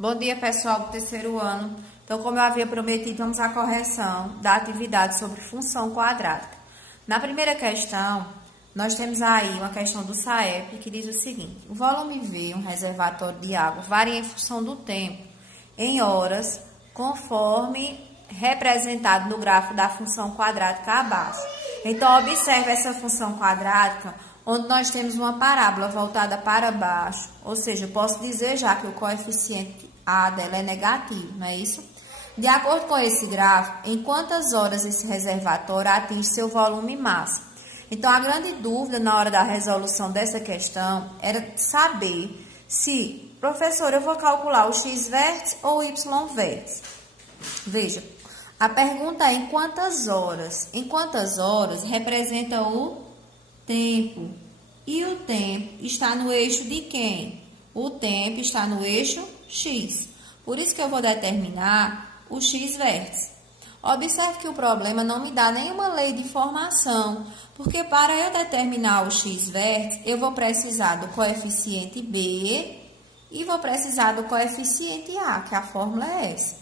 Bom dia, pessoal do terceiro ano. Então, como eu havia prometido, vamos à correção da atividade sobre função quadrática. Na primeira questão, nós temos aí uma questão do SAEP que diz o seguinte: o volume V, um reservatório de água, varia em função do tempo, em horas, conforme representado no gráfico da função quadrática abaixo. Então, observe essa função quadrática, onde nós temos uma parábola voltada para baixo, ou seja, eu posso dizer já que o coeficiente A dela é negativo, não é isso? De acordo com esse gráfico, em quantas horas esse reservatório atinge seu volume máximo? Então, a grande dúvida na hora da resolução dessa questão era saber se, professor, eu vou calcular o x vértice ou o y vértice. Veja, a pergunta é em quantas horas? Em quantas horas representa o tempo. E o tempo está no eixo de quem? O tempo está no eixo x. Por isso que eu vou determinar o x vértice. Observe que o problema não me dá nenhuma lei de formação, porque para eu determinar o x vértice, eu vou precisar do coeficiente b e vou precisar do coeficiente a, que a fórmula é essa.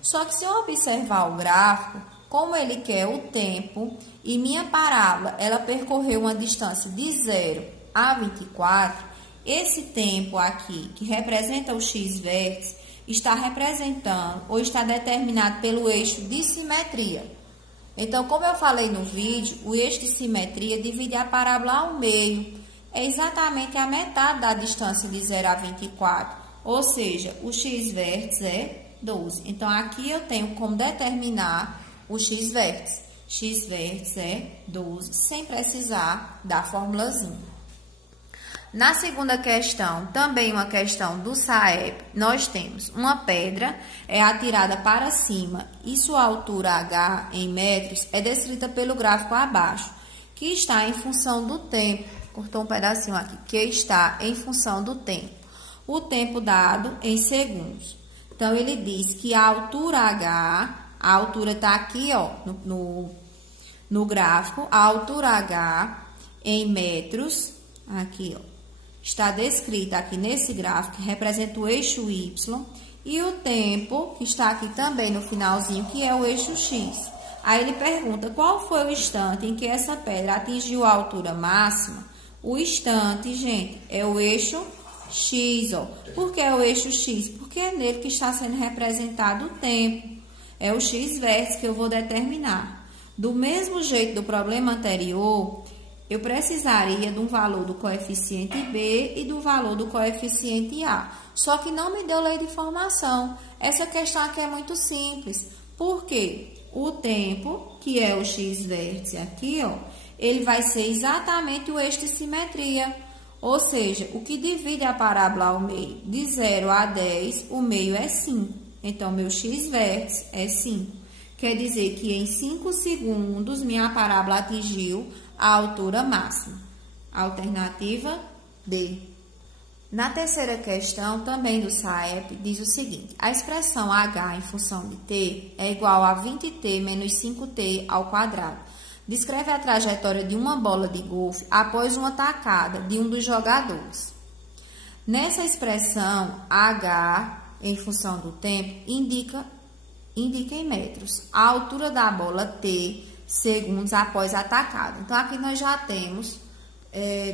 Só que se eu observar o gráfico, como ele quer o tempo e minha parábola ela percorreu uma distância de 0 a 24, esse tempo aqui, que representa o x vértice, está representando ou está determinado pelo eixo de simetria. Então, como eu falei no vídeo, o eixo de simetria divide a parábola ao meio. É exatamente a metade da distância de 0 a 24, ou seja, o x vértice é 12. Então, aqui eu tenho como determinar o x vértice. X vértice é 12, sem precisar da formulazinha. Na segunda questão, também uma questão do SAEP, nós temos uma pedra atirada para cima e sua altura H em metros é descrita pelo gráfico abaixo, que está em função do tempo. Cortou um pedacinho aqui, que está em função do tempo. O tempo dado em segundos. Então, ele diz que a altura H, a altura está aqui, ó, no gráfico, a altura H em metros, aqui, ó, está descrita aqui nesse gráfico, que representa o eixo Y, e o tempo, que está aqui também no finalzinho, que é o eixo X. Aí ele pergunta, qual foi o instante em que essa pedra atingiu a altura máxima? O instante, gente, é o eixo X, ó. Por que é o eixo X? Porque é nele que está sendo representado o tempo. É o x vértice que eu vou determinar. Do mesmo jeito do problema anterior, eu precisaria de um valor do coeficiente B e do valor do coeficiente A. Só que não me deu lei de formação. Essa questão aqui é muito simples. Por quê? O tempo, que é o x vértice aqui, ó, ele vai ser exatamente o eixo de simetria. Ou seja, o que divide a parábola ao meio de 0 a 10, o meio é 5. Então, meu x vértice é 5. Quer dizer que em 5 segundos, minha parábola atingiu a altura máxima. Alternativa D. Na terceira questão, também do SAEP, diz o seguinte: a expressão H em função de t é igual a 20t menos 5t ao quadrado. Descreve a trajetória de uma bola de golfe após uma tacada de um dos jogadores. Nessa expressão, H, em função do tempo, indica em metros a altura da bola T segundos após a tacada. Então, aqui nós já temos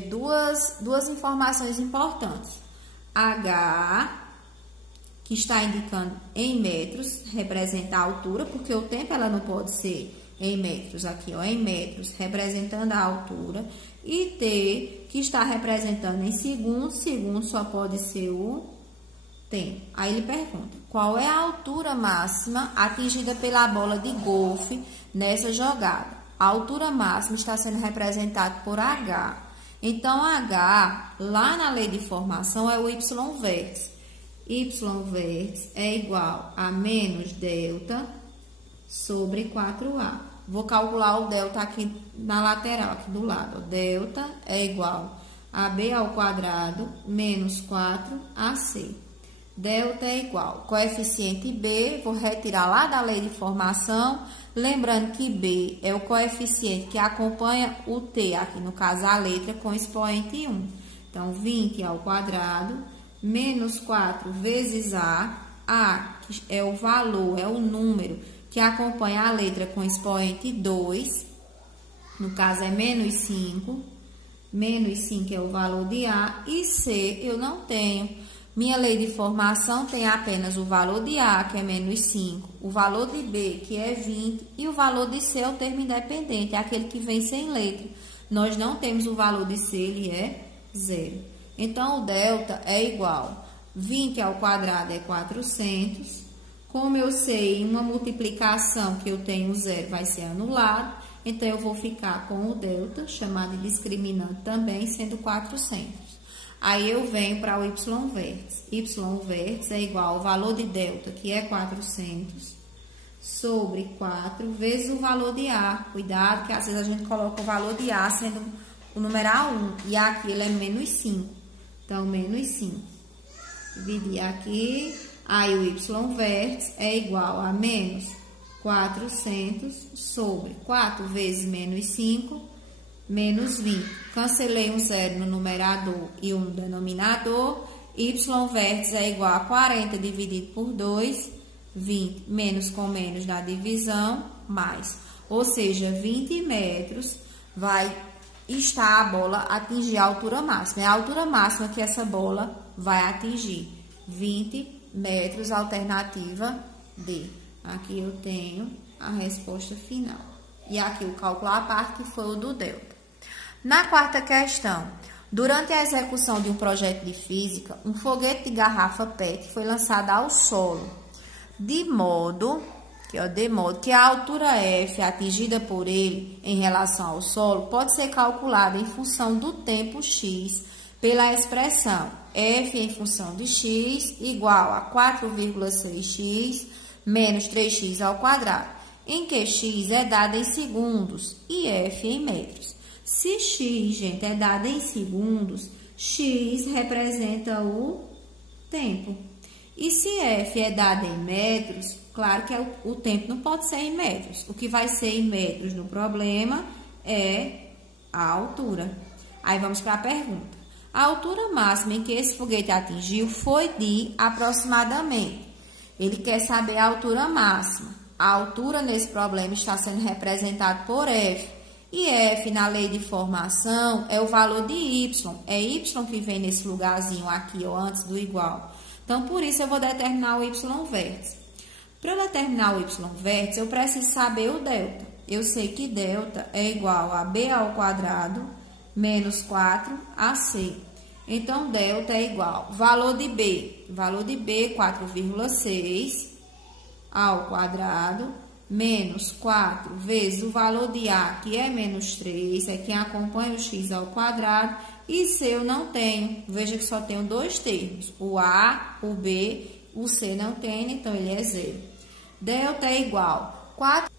duas informações importantes. H, que está indicando em metros, representa a altura, porque o tempo ela não pode ser em metros, aqui, ó, em metros, representando a altura, e T, que está representando em segundos, segundo só pode ser o tempo. Aí ele pergunta, qual é a altura máxima atingida pela bola de golfe nessa jogada? A altura máxima está sendo representada por H. Então, H, lá na lei de formação, é o Y vértice. Y vértice é igual a menos delta sobre 4A. Vou calcular o delta aqui na lateral, aqui do lado. Delta é igual a B ao quadrado menos 4AC. Delta é igual coeficiente B, vou retirar lá da lei de formação, lembrando que B é o coeficiente que acompanha o T, aqui no caso a letra, com expoente 1. Então, 20 ao quadrado menos 4 vezes A, que é o valor, é o número que acompanha a letra com expoente 2, no caso é menos 5 é o valor de A, e C eu não tenho. Minha lei de formação tem apenas o valor de A, que é menos 5, o valor de B, que é 20, e o valor de C é o termo independente, é aquele que vem sem letra. Nós não temos o valor de C, ele é 0. Então, o delta é igual, 20 ao quadrado é 400. Como eu sei, uma multiplicação que eu tenho 0 vai ser anulado, então eu vou ficar com o delta, chamado de discriminante também, sendo 400. Aí eu venho para o y vértice. Y vértice é igual ao valor de delta, que é 400, sobre 4 vezes o valor de A. Cuidado, que às vezes a gente coloca o valor de A sendo o numeral 1, e aqui ele é menos 5. Então, menos 5. Dividir aqui, aí o y vértice é igual a menos 400 sobre 4 vezes menos 5, menos 20. Cancelei um zero no numerador e um no denominador. Y vértice é igual a 40 dividido por 2, 20. Menos com menos da divisão, mais. Ou seja, 20 metros vai estar a bola atingir a altura máxima. É a altura máxima que essa bola vai atingir. 20 metros, alternativa D. Aqui eu tenho a resposta final. E aqui o cálculo à parte, que foi o do delta. Na quarta questão, durante a execução de um projeto de física, um foguete de garrafa PET foi lançado ao solo, de modo que a altura F atingida por ele em relação ao solo pode ser calculada em função do tempo x pela expressão F em função de x igual a 4,6x menos 3x ao quadrado, em que x é dado em segundos e F em metros. Se x, gente, é dado em segundos, x representa o tempo. E se F é dado em metros, claro que o tempo não pode ser em metros. O que vai ser em metros no problema é a altura. Aí vamos para a pergunta. A altura máxima em que esse foguete atingiu foi de aproximadamente. Ele quer saber a altura máxima. A altura nesse problema está sendo representada por F. E F, na lei de formação, é o valor de Y. É Y que vem nesse lugarzinho aqui, ó, antes do igual. Então, por isso, eu vou determinar o Y vértice. Para eu determinar o Y vértice, eu preciso saber o delta. Eu sei que delta é igual a B ao quadrado menos 4AC. Então, delta é igual valor de B 4,6 ao quadrado, menos 4 vezes o valor de A, que é menos 3, é quem acompanha o x ao quadrado, e C eu não tenho. Veja que só tenho dois termos, o A, o B, o C não tem, então ele é zero. Delta é igual 4,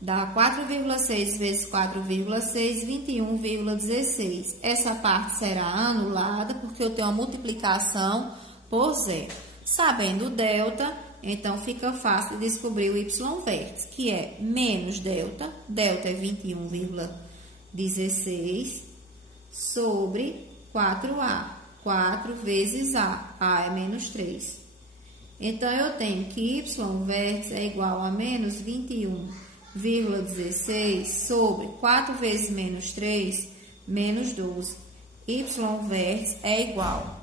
dá 4,6 vezes 4,6, 21,16. Essa parte será anulada, porque eu tenho uma multiplicação por zero. Sabendo o delta, então fica fácil de descobrir o y vértice, que é menos delta, delta é 21,16, sobre 4A, 4 vezes A é menos 3. Então, eu tenho que y vértice é igual a menos 21,16 sobre 4 vezes menos 3, menos 12. Y vértice é igual.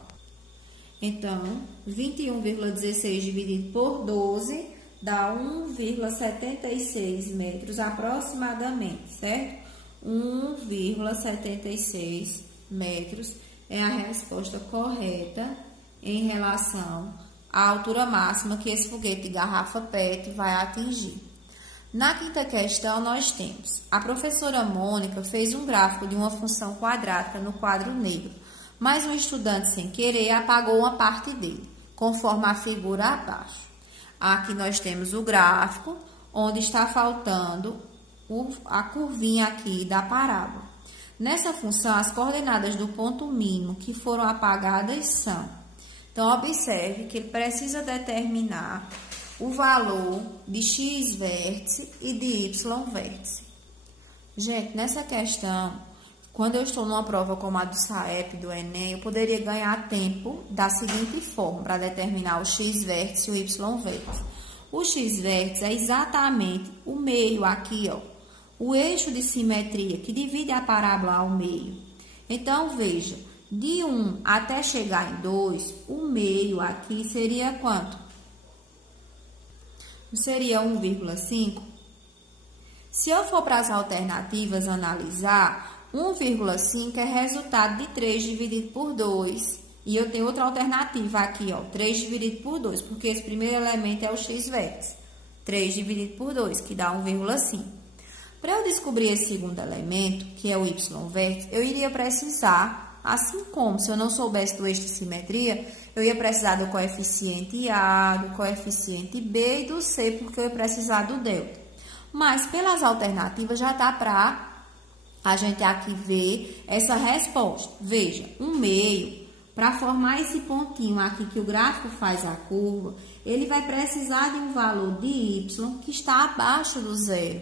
Então, 21,16 dividido por 12 dá 1,76 metros aproximadamente, certo? 1,76 metros é a resposta correta em relação à altura máxima que esse foguete de garrafa PET vai atingir. Na quinta questão, nós temos: a professora Mônica fez um gráfico de uma função quadrática no quadro negro, mas um estudante, sem querer, apagou uma parte dele, conforme a figura abaixo. Aqui nós temos o gráfico, onde está faltando a curvinha aqui da parábola. Nessa função, as coordenadas do ponto mínimo que foram apagadas são. Então, observe que ele precisa determinar o valor de x vértice e de y vértice. Gente, nessa questão, Quando eu estou numa prova como a do SAEP, do Enem, eu poderia ganhar tempo da seguinte forma, para determinar o x-vértice e o y-vértice. O x-vértice é exatamente o meio aqui, ó, o eixo de simetria que divide a parábola ao meio. Então, veja, de 1 até chegar em 2, o meio aqui seria quanto? Seria 1,5. Se eu for para as alternativas analisar, 1,5 é resultado de 3 dividido por 2. E eu tenho outra alternativa aqui, ó, 3 dividido por 2, porque esse primeiro elemento é o x-vértice. 3 dividido por 2, que dá 1,5. Para eu descobrir esse segundo elemento, que é o y-vértice, eu iria precisar, assim como se eu não soubesse do eixo de simetria, eu ia precisar do coeficiente A, do coeficiente B e do C, porque eu ia precisar do delta. Mas pelas alternativas já dá para a gente aqui ver essa resposta. Veja, um meio, para formar esse pontinho aqui que o gráfico faz a curva, ele vai precisar de um valor de y que está abaixo do zero.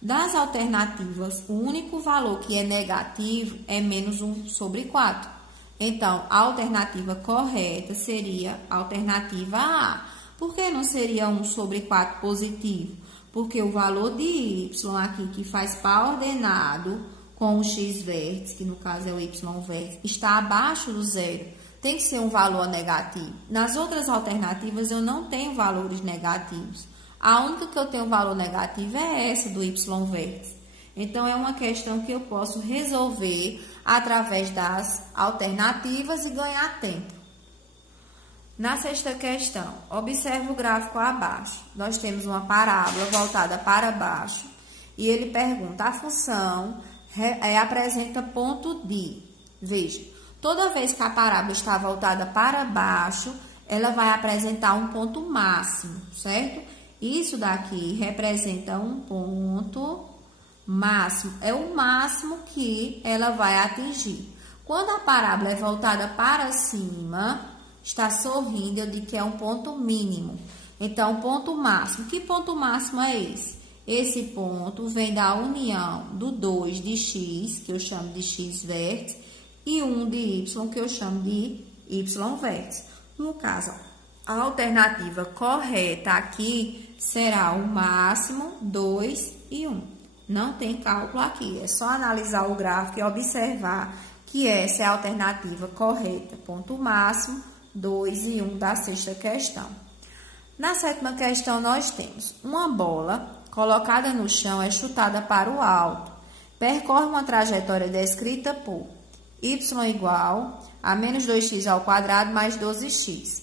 Das alternativas, o único valor que é negativo é menos 1 sobre 4. Então, a alternativa correta seria a alternativa A. Por que não seria 1 sobre 4 positivo? Porque o valor de y aqui, que faz par ordenado com o x-vértice, que no caso é o y-vértice, está abaixo do zero. Tem que ser um valor negativo. Nas outras alternativas, eu não tenho valores negativos. A única que eu tenho valor negativo é essa do y-vértice. Então, é uma questão que eu posso resolver através das alternativas e ganhar tempo. Na sexta questão, observe o gráfico abaixo. Nós temos uma parábola voltada para baixo e ele pergunta, a função apresenta ponto de. Veja, toda vez que a parábola está voltada para baixo, ela vai apresentar um ponto máximo, certo? Isso daqui representa um ponto máximo, é o máximo que ela vai atingir. Quando a parábola é voltada para cima, está sorrindo, eu digo que é um ponto mínimo. Então, ponto máximo. Que ponto máximo é esse? Esse ponto vem da união do 2 de x, que eu chamo de x-vértice, e 1 de y, que eu chamo de y-vértice. No caso, a alternativa correta aqui será o máximo, 2 e 1. Não tem cálculo aqui, é só analisar o gráfico e observar que essa é a alternativa correta. Ponto máximo, 2 e 1 da sexta questão. Na sétima questão, nós temos uma bola colocada no chão, é chutada para o alto. Percorre uma trajetória descrita por y igual a menos 2x ao quadrado mais 12x,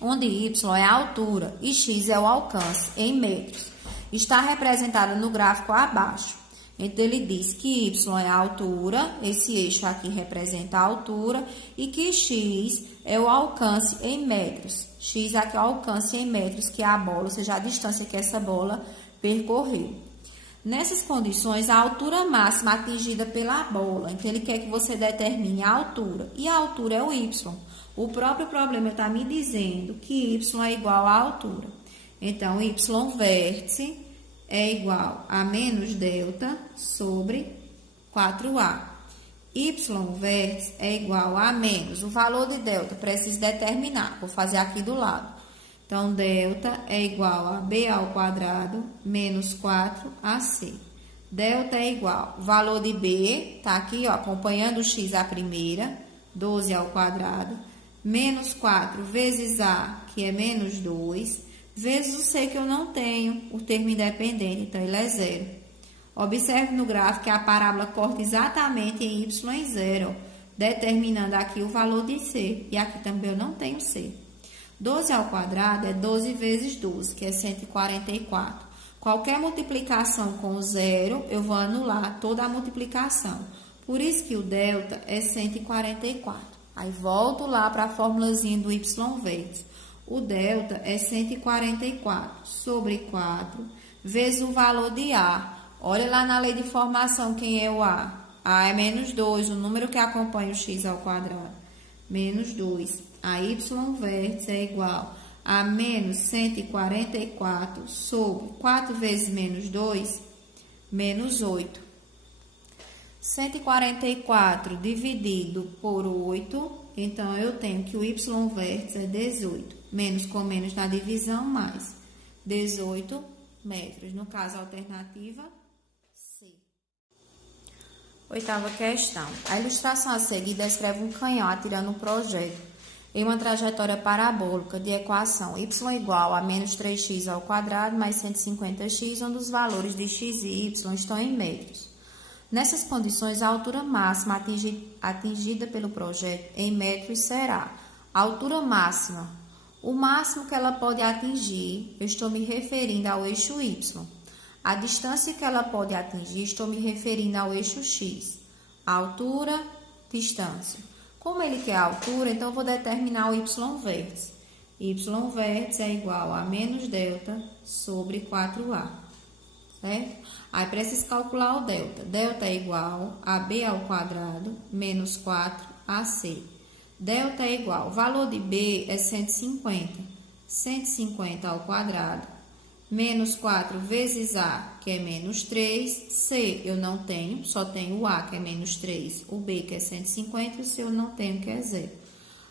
onde y é a altura e x é o alcance em metros. Está representada no gráfico abaixo. Então, ele diz que y é a altura, esse eixo aqui representa a altura, e que x é o alcance em metros. X aqui é o alcance em metros, que é a bola, ou seja, a distância que essa bola percorreu. Nessas condições, a altura máxima atingida pela bola. Então, ele quer que você determine a altura. E a altura é o y. O próprio problema está me dizendo que y é igual à altura. Então, y-vértice é igual a menos delta sobre 4A. Y-vértice é igual a menos. O valor de delta preciso determinar. Vou fazer aqui do lado. Então, delta é igual a B ao quadrado menos 4AC. Delta é igual. O valor de B está aqui, ó, acompanhando o x à primeira, 12 ao quadrado, menos 4 vezes A, que é menos 2, vezes o C, que eu não tenho, o termo independente, então ele é zero. Observe no gráfico que a parábola corta exatamente em y em zero, determinando aqui o valor de C. E aqui também eu não tenho C. 12 ao quadrado é 12 vezes 12, que é 144. Qualquer multiplicação com zero, eu vou anular toda a multiplicação. Por isso que o delta é 144. Aí, volto lá para a formulazinha do y-vértice. O delta é 144 sobre 4 vezes o valor de A. Olha lá na lei de formação quem é o A. A é menos 2, o número que acompanha o x ao quadrado. Menos 2. A y-vértice é igual a menos 144 sobre 4 vezes menos 2, menos 8. 144 dividido por 8, então eu tenho que o y vértice é 18. Menos com menos na divisão, mais 18 metros. No caso, a alternativa C. Oitava questão. A ilustração a seguir descreve um canhão atirando um projétil em uma trajetória parabólica de equação y igual a menos 3x ao quadrado mais 150x, onde os valores de x e y estão em metros. Nessas condições, a altura máxima atingida pelo projétil em metros será a altura máxima. O máximo que ela pode atingir, eu estou me referindo ao eixo y. A distância que ela pode atingir, estou me referindo ao eixo x. A altura, distância. Como ele quer a altura, então eu vou determinar o y vértice. Y vértice é igual a menos delta sobre 4a. Certo? Aí, preciso calcular o delta. Delta é igual a b ao quadrado menos 4ac. Delta é igual, o valor de b é 150. 150 ao quadrado menos 4 vezes a, que é menos 3. C eu não tenho, só tenho o a, que é menos 3. O b, que é 150, e o c eu não tenho, que é 0.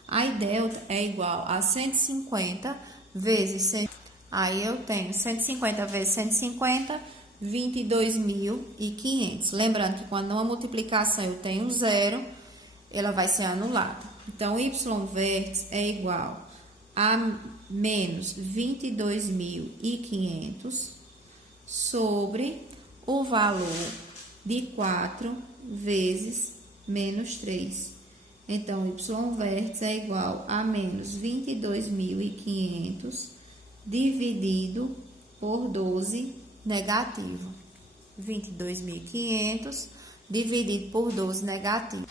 Aí, delta é igual a 150 vezes 100. Aí, eu tenho 150 vezes 150, 22.500. Lembrando que quando uma multiplicação eu tenho 0, ela vai ser anulada. Então, y vértice é igual a menos 22.500 sobre o valor de 4 vezes menos 3. Então, y vértice é igual a menos 22.500 dividido por 12 negativo. 22.500 dividido por 12 negativo.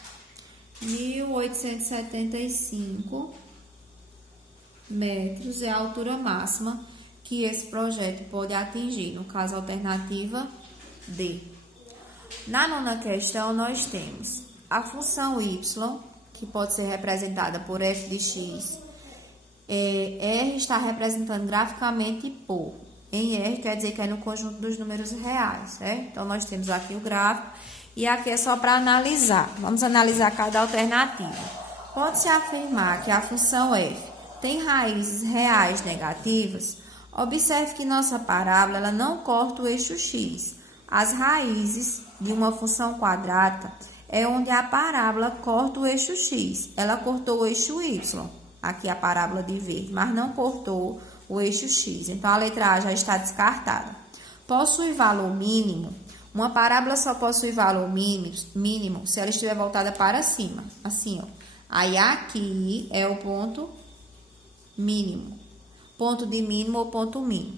1.875 metros é a altura máxima que esse projeto pode atingir, no caso, a alternativa D. Na nona questão, nós temos a função y, que pode ser representada por f de x. R está representando graficamente por. Em R quer dizer que é no conjunto dos números reais, certo? Então, nós temos aqui o gráfico e aqui é só para analisar. Vamos analisar cada alternativa. Pode-se afirmar que a função f tem raízes reais negativas. Observe que nossa parábola ela não corta o eixo x. As raízes de uma função quadrática é onde a parábola corta o eixo x. Ela cortou o eixo y, aqui a parábola de verde, mas não cortou o eixo x. Então, a letra A já está descartada. Possui valor mínimo. Uma parábola só possui valor mínimo se ela estiver voltada para cima. Assim, ó. Aí, aqui é o ponto mínimo. Ponto de mínimo ou ponto mínimo.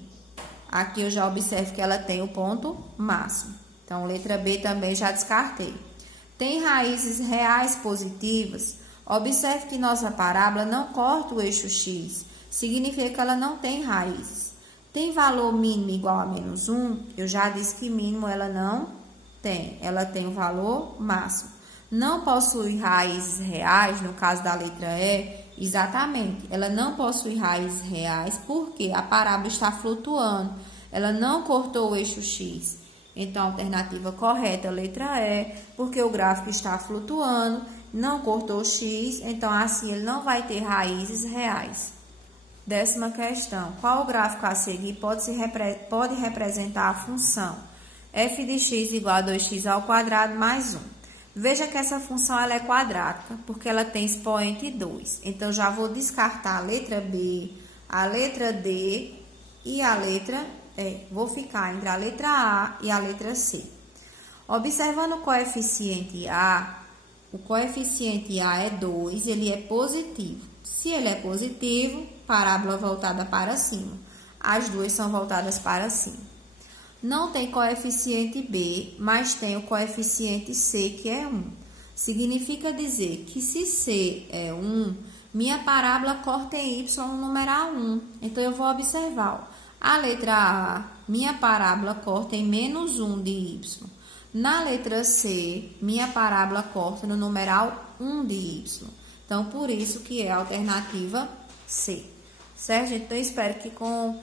Aqui eu já observo que ela tem o ponto máximo. Então, letra B também já descartei. Tem raízes reais positivas. Observe que nossa parábola não corta o eixo x. Significa que ela não tem raízes. Tem valor mínimo igual a menos 1? Eu já disse que mínimo ela não tem. Ela tem o valor máximo. Não possui raízes reais, no caso da letra E, exatamente. Ela não possui raízes reais porque a parábola está flutuando. Ela não cortou o eixo x. Então, a alternativa correta é a letra E, porque o gráfico está flutuando, não cortou o x, então assim ele não vai ter raízes reais. 10ª questão. Qual o gráfico a seguir pode representar a função f de x igual a 2x ao quadrado mais 1? Veja que essa função ela é quadrática, porque ela tem expoente 2. Então, já vou descartar a letra B, a letra D e a letra E. Vou ficar entre a letra A e a letra C. Observando o coeficiente A, o coeficiente A é 2, ele é positivo. Se ele é positivo, parábola voltada para cima. As duas são voltadas para cima. Não tem coeficiente B, mas tem o coeficiente C, que é 1. Significa dizer que se C é 1, minha parábola corta em Y no numeral 1. Então, eu vou observar. A letra A, minha parábola corta em menos 1 de Y. Na letra C, minha parábola corta no numeral 1 de Y. Então, por isso que é a alternativa C. Certo, gente? Então, eu espero que com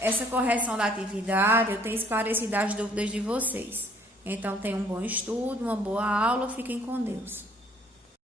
essa correção da atividade eu tenha esclarecido as dúvidas de vocês. Então, tenham um bom estudo, uma boa aula, fiquem com Deus.